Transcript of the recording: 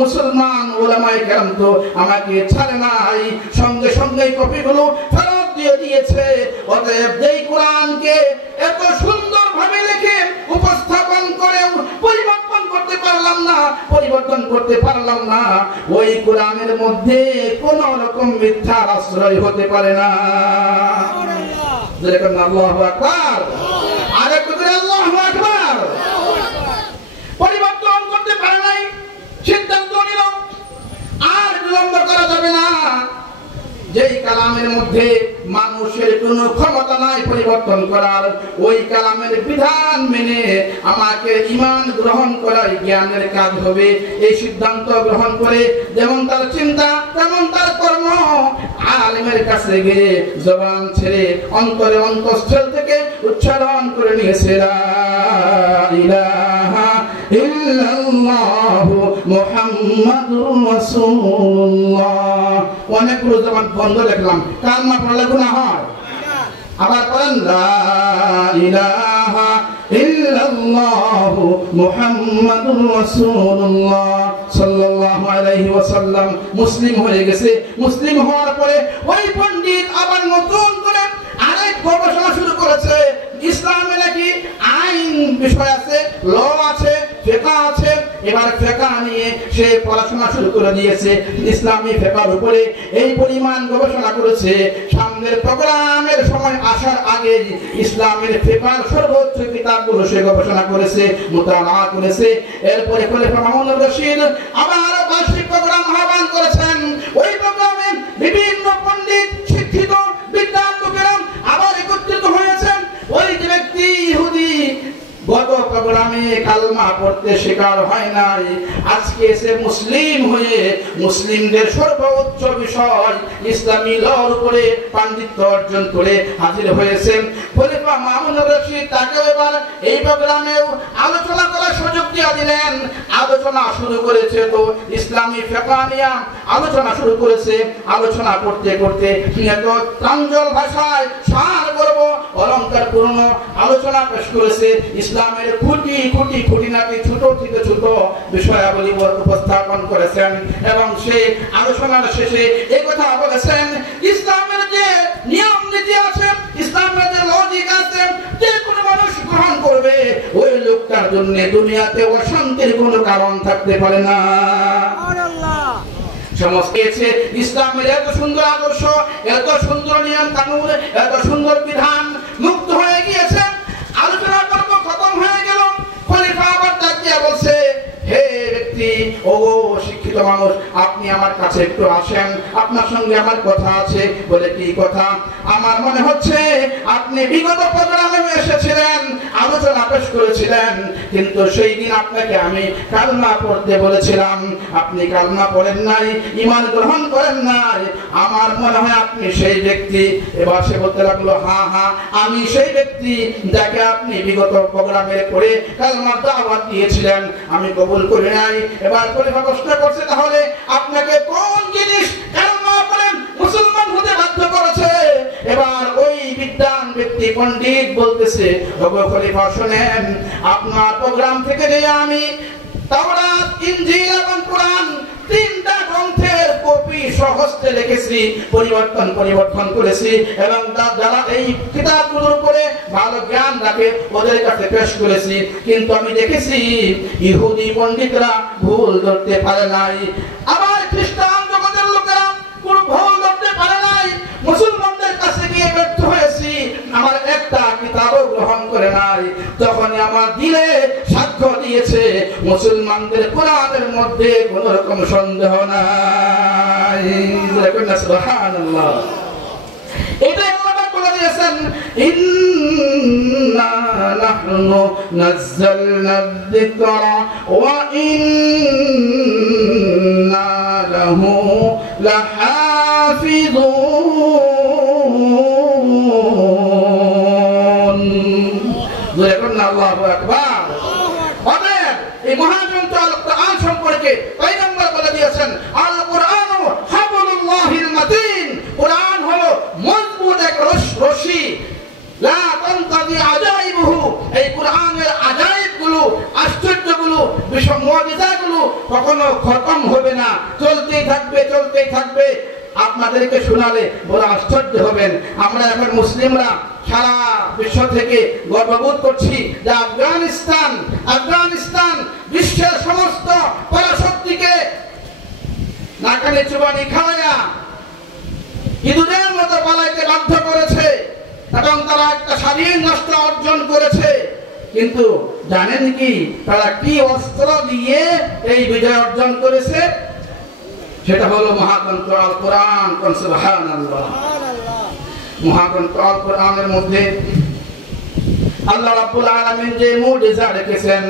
মুসলমান উলামায়ে কেরাম তো আমাকে ছাড়ে নাই, সঙ্গে সঙ্গে কপিগুলো ফেরত দিয়ে দিয়েছে। অতএব যেই কোরআনকে এত সুন্দরভাবে লিখে উপস্থাপন করে পরিবর্তন করতে পারলাম না, ওই কোরআনের মধ্যে কোন রকম মিথ্যার আশ্রয় হতে পারে না। যেরকম আল্লাহু আকবার, আরেকটু করে আল্লাহু আকবার। পরিবর্তন করতে পারে নাই, সিদ্ধান্ত নিল আর বিলম্ব করা যাবে না। যেই কালামের মধ্যে মানুষের কোনো ক্ষমতা নাই পরিবর্তন করার, ওই কালামের বিধান মেনে আমাকে ঈমান গ্রহণ করাই জ্ঞানের কাজ হবে। এই সিদ্ধান্ত গ্রহণ করে যেমন তার চিন্তা তেমন তার কর্ম, আলেমের কাছে গিয়ে জবান ছেড়ে অন্তরে অন্তঃস্থল থেকে উচ্চারণ করে নিয়েছে লা ইলাহা ইল্লাল্লাহু মুহাম্মাদুর রাসূলুল্লাহ। অনেকগুলো জবান বন্ধ রাখলাম, কালমা পড়লে গুনাহ হয়। আবার পড়েন লা ইলাহা ইল্লাল্লাহু মুহাম্মাদুর রাসূলুল্লাহ সাল্লাল্লাহু আলাইহি ওয়াসাল্লাম। মুসলিম হয়ে গেছে। মুসলিম হওয়ার পরে ওই পণ্ডিত আবার নতুন করে আরেক গবেষণা শুরু করেছে। ইসলামে নাকি আইন বিষয় আছে, ল আছে, ফিকহ আছে। এবার ফিকহ নিয়ে সে পড়াশোনা শুরু করে দিয়েছে। ইসলামী ফিকহের উপরে এই পরিমাণ গবেষণা করেছে, সামনের প্রোগ্রামের সময় আসার আগে ইসলামের ফিকহের সর্বোচ্চ কিতাবগুলো সে গবেষণা করেছে, মুতালা করেছে। এরপরে খলিফা মামুনুর রশিদ আবার বার্ষিক প্রোগ্রাম আহ্বান করেছেন। ওই প্রোগ্রামে বিভিন্ন পণ্ডিত, শিক্ষিত, বিদ্বান লোকেরা আবার একত্রিত হয়েছেন। ওই যে ব্যক্তি ইহুদি গত প্রোগ্রামে কালমা পড়তে শেখার হয় নাই, আজকে এসে মুসলিম হয়ে মুসলিমদের সর্বোচ্চ বিষয় ইসলামী লর উপরে পাণ্ডিত্য অর্জন করে হাজির হয়েছেন। খলিফা মামুনুর রশিদ তাকে এবার এই প্রোগ্রামেও আলোচনা করার সুযোগ দিয়ে দিলেন। আলোচনা শুরু করেছে তো ইসলামী ফিকহ নিয়ে আলোচনা শুরু করেছে। আলোচনা করতে করতে এত প্রাঞ্জল ভাষায় সারগর্ভ অলঙ্কারপূর্ণ আলোচনা পেশ করেছে। ইসলামের খুঁটিনাটি ছোট থেকে ছোট বিষয়াবলী উপস্থাপন করেছেন এবং সেই আলোচনার শেষে এই কথা বলেছেন, ইসলামের যে নিয়ম নীতি আছে, ইসলামের যে লজিক আছে, যে কোনো মানুষ গ্রহণ করবে ওই লোকটার জন্য দুনিয়াতে অশান্তির কোনো কারণ থাকতে পারে না। সমস্ত ইসলামের এত সুন্দর আদর্শ, এত সুন্দর নিয়ম কানুন, এত সুন্দর বিধান মুক্ত হয়ে গিয়েছে। আলোচনা পর্ব খতম হয়ে গেল। খলিফা আবার ডাকিয়া বলছে, হে ব্যক্তি, ও শিক্ষিত মানুষ, আপনি আমার কাছে একটু আসেন, আপনার সঙ্গে আমার কথা আছে। বলে কি কথা? আমার মনে হচ্ছে আপনি বিগত প্রোগ্রামে এসেছিলেন, আলোচনা পেশ করেছিলেন, কিন্তু সেই দিন আপনাকে আমি কালমা পড়তে বলেছিলাম, আপনি কালমা পড়েন নাই, ঈমান গ্রহণ করেন নাই। আমার মনে হয় আপনি সেই ব্যক্তি। এবার সে বলতে লাগলো, হ্যাঁ হ্যাঁ, আমি সেই ব্যক্তি যাকে আপনি বিগত প্রোগ্রামে করে কালমা দাওয়াত দিয়েছিলেন, আমি কবুল করি নাই। এবার খলিফা প্রশ্ন করছে, তাহলে আপনাকে কোন জিনিস কালমা পড়ে মুসলমান হতে বাধ্য করেছে? এবার ওই বিদ্বান ব্যক্তি পণ্ডিত বলতেছে, ওগো খলিফা শুনেন, আপনার প্রোগ্রাম থেকে যে আমি তাওরাত, ইনজিল এবং কোরআন তিনটা গ্রন্থের কপি সহজে লিখেছি, পরিবর্তন করেছি এবং যারা এই কিতাবগুলোর উপরে ভালো জ্ঞান রাখে ওদের কাছে পেশ করেছি। কিন্তু আমি দেখেছি ইহুদি পণ্ডিতরা ভুল ধরতে পারে নাই, আবার খ্রিস্টান জগতের লোকেরা কোনো ভুল ধরতে পারে নাই। মুসলমানদের কাছে গিয়ে ব্যর্থ হয়েছি, আমার একটা কিতাবও গ্রহণ করে নাই। তখন আমার দিলে সাক্ষ্য দিয়েছে মুসলমানদের কোরআনের মধ্যে কোন রকম সন্দেহ নাই। সুবহানাল্লাহ। এটা আল্লাহ বলে দিয়েছেন, ইন্না নাহনু নাযালনা যিকরা ওয়া ইন্না লাহু লাহাফিযুন। আল্লাহু আকবার। অতএব এই মহাগ্রন্থ আল কোরআন সম্পর্কে পয়গম্বর বলে দিয়েছেন, আল কোরআনু হাবলুল্লাহিল মাতিন। কোরআন হলো মজবুত এক রশি, লা তানতাদি আজাইবুহু। এই কোরআনের আজাইবগুলো, আশ্চর্যগুলো, মুআজিজাগুলো কখনো কখনো খতম হবে না, চলতেই থাকবে। আপনাদেরকে শোনালে বড় আশ্চর্য হবেন। আমরা এখন মুসলিমরা সারা বিশ্ব থেকে গর্ববোধ করছি যে আফগানিস্তান বিশ্বের সমস্ত পরাশক্তিকে নাকানে চুবানি খাওয়া হিন্দুদের মতো পালাইতে বাধ্য করেছে এবং তারা একটা স্বাধীন রাষ্ট্র অর্জন করেছে। কিন্তু জানেন কি তারা কি অস্ত্র দিয়ে এই বিজয় অর্জন করেছে? সেটা হলো মহাগ্রন্থ আল কোরআন। সুবহানাল্লাহ। মহাগ্রন্থ আল কোরআনের মধ্যে আল্লাহ রাব্বুল আলামিন যে মুজিজা রেখেছেন